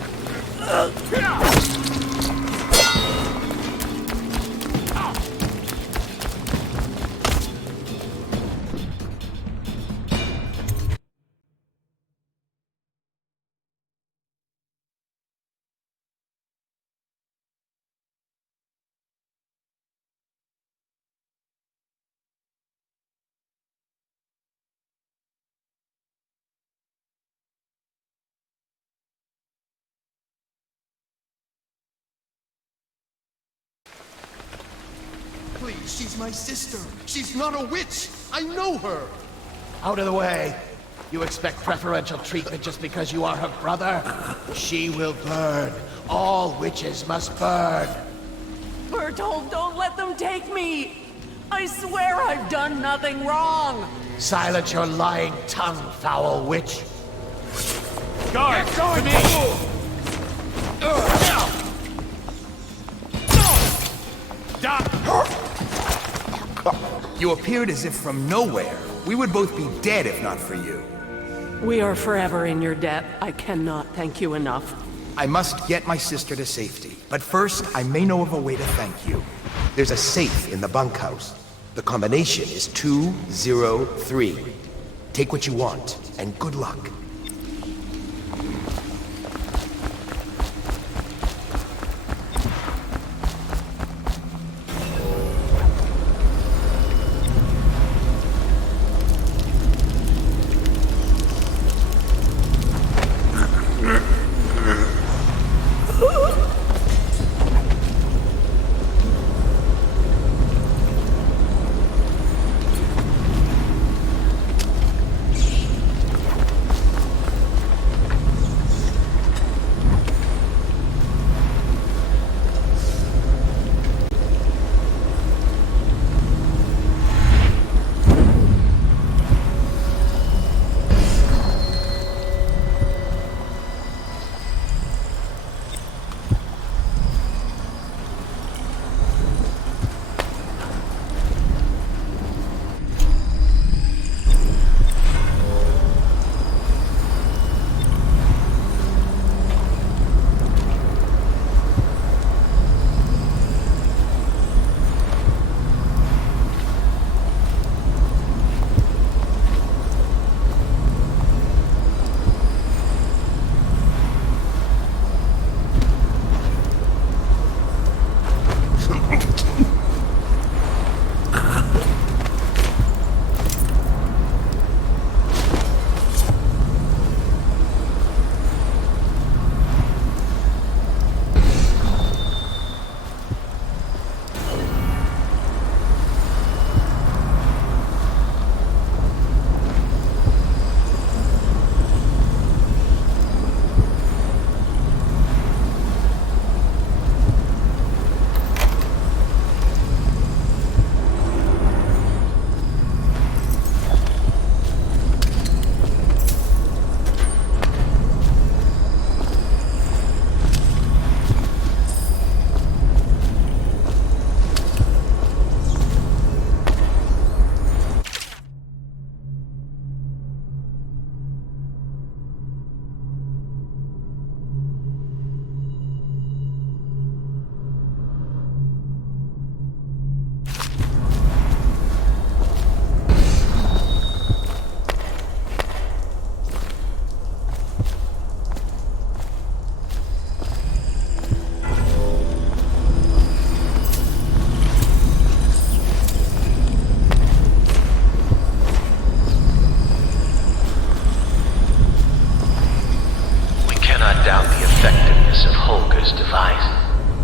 Please, she's my sister. She's not a witch. I know her. Out of the way. You expect preferential treatment just because you are her brother? She will burn. All witches must burn. Bertold, don't let them take me! I swear I've done nothing wrong! Silence your lying tongue, foul witch. Guard, Get going! You appeared as if from nowhere. We would both be dead if not for you. We are forever in your debt. I cannot thank you enough. I must get my sister to safety, but first I may know of a way to thank you. There's a safe in the bunkhouse. The combination is 203. Take what you want, and good luck.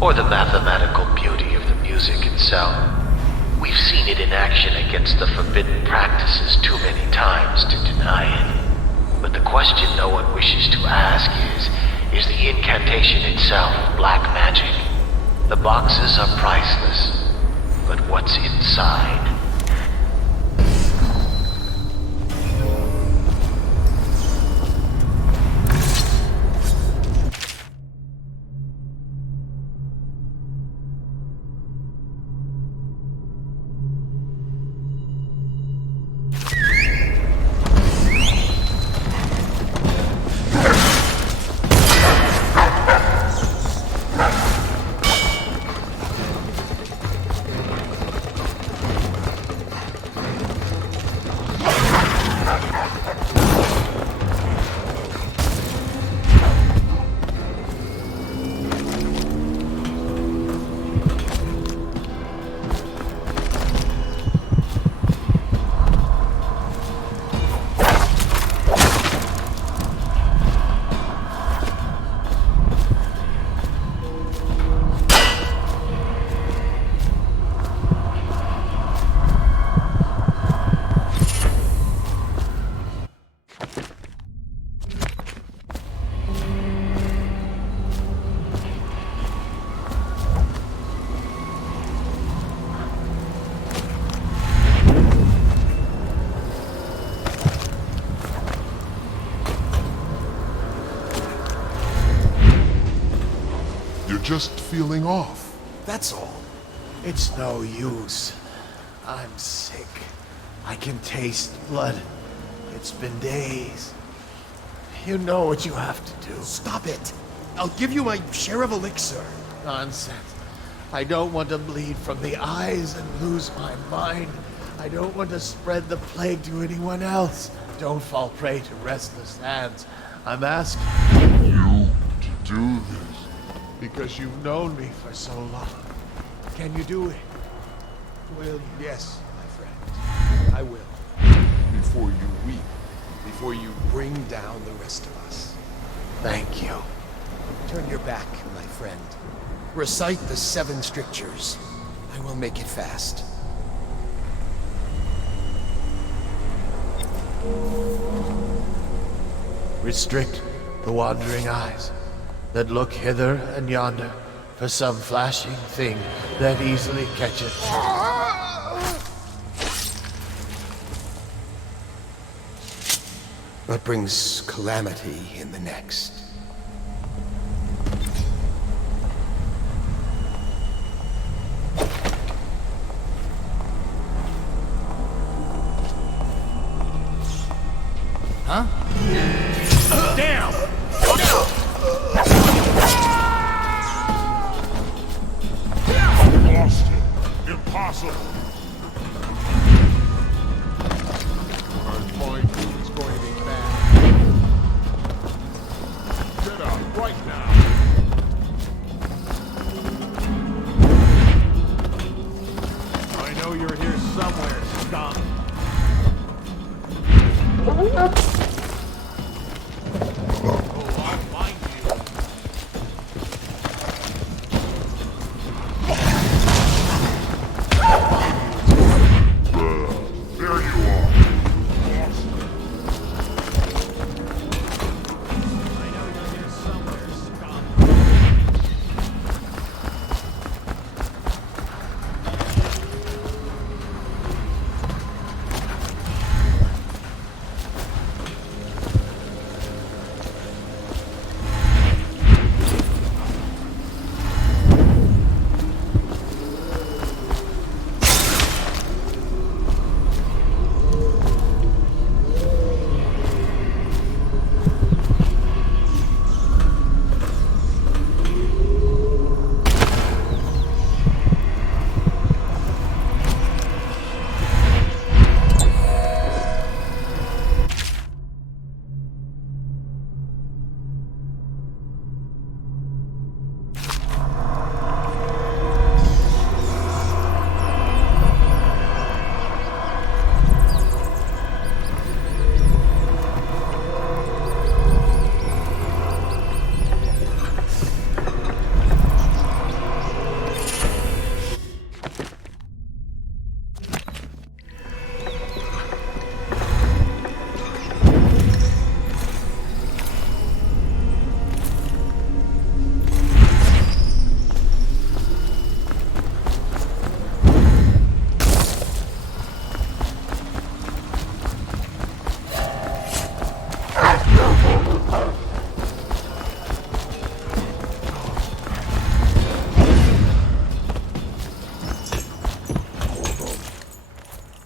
or the mathematical beauty of the music itself. We've seen it in action against the forbidden practices too many times to deny it. But the question no one wishes to ask is the incantation itself black magic? The boxes are priceless, but what's inside? just feeling off. That's all. It's no use. I'm sick. I can taste blood. It's been days. You know what you have to do. Stop it! I'll give you my share of elixir. Nonsense. I don't want to bleed from the eyes and lose my mind. I don't want to spread the plague to anyone else. Don't fall prey to restless hands. I'm asking You to do this. because you've known me for so long. Can you do it? Will you? Yes, my friend. I will. Before you weep. Before you bring down the rest of us. Thank you. Turn your back, my friend. Recite the 7 strictures. I will make it fast. Restrict the wandering eyes that look hither and yonder for some flashing thing that easily catcheth. But brings calamity in the next. Huh? Damn! Lost it. Impossible. When I find you, it's going to be bad. Get out right now. I know you're here somewhere, scum.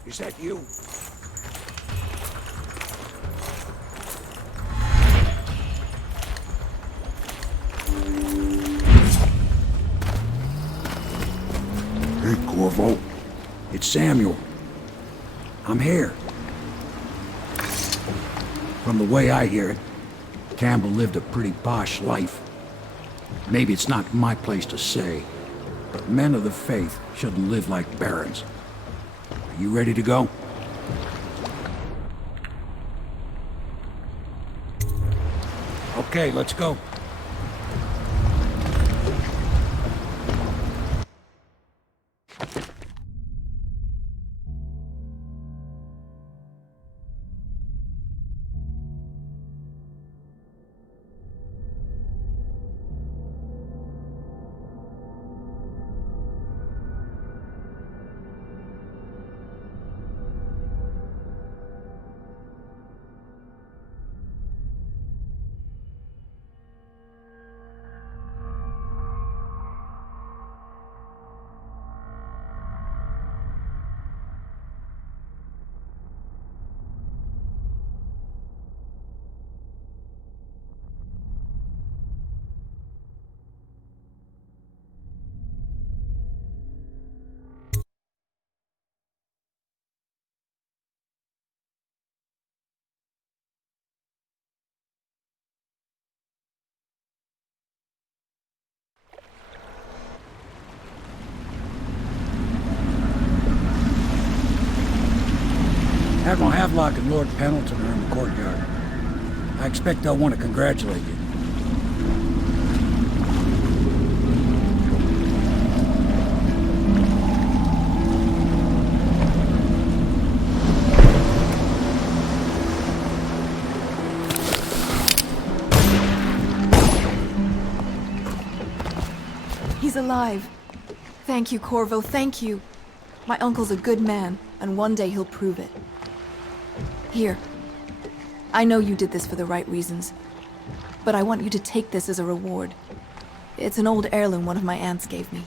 Is that you? Hey, Corvo. It's Samuel. I'm here. From the way I hear it, Campbell lived a pretty posh life. Maybe it's not my place to say, but men of the faith shouldn't live like barons. Are you ready to go? Okay, let's go. Havelock and Lord Pendleton are in the courtyard. I expect they'll want to congratulate you. He's alive. Thank you, Corvo, thank you. My uncle's a good man, and one day he'll prove it. Here. I know you did this for the right reasons, but I want you to take this as a reward. It's an old heirloom one of my aunts gave me.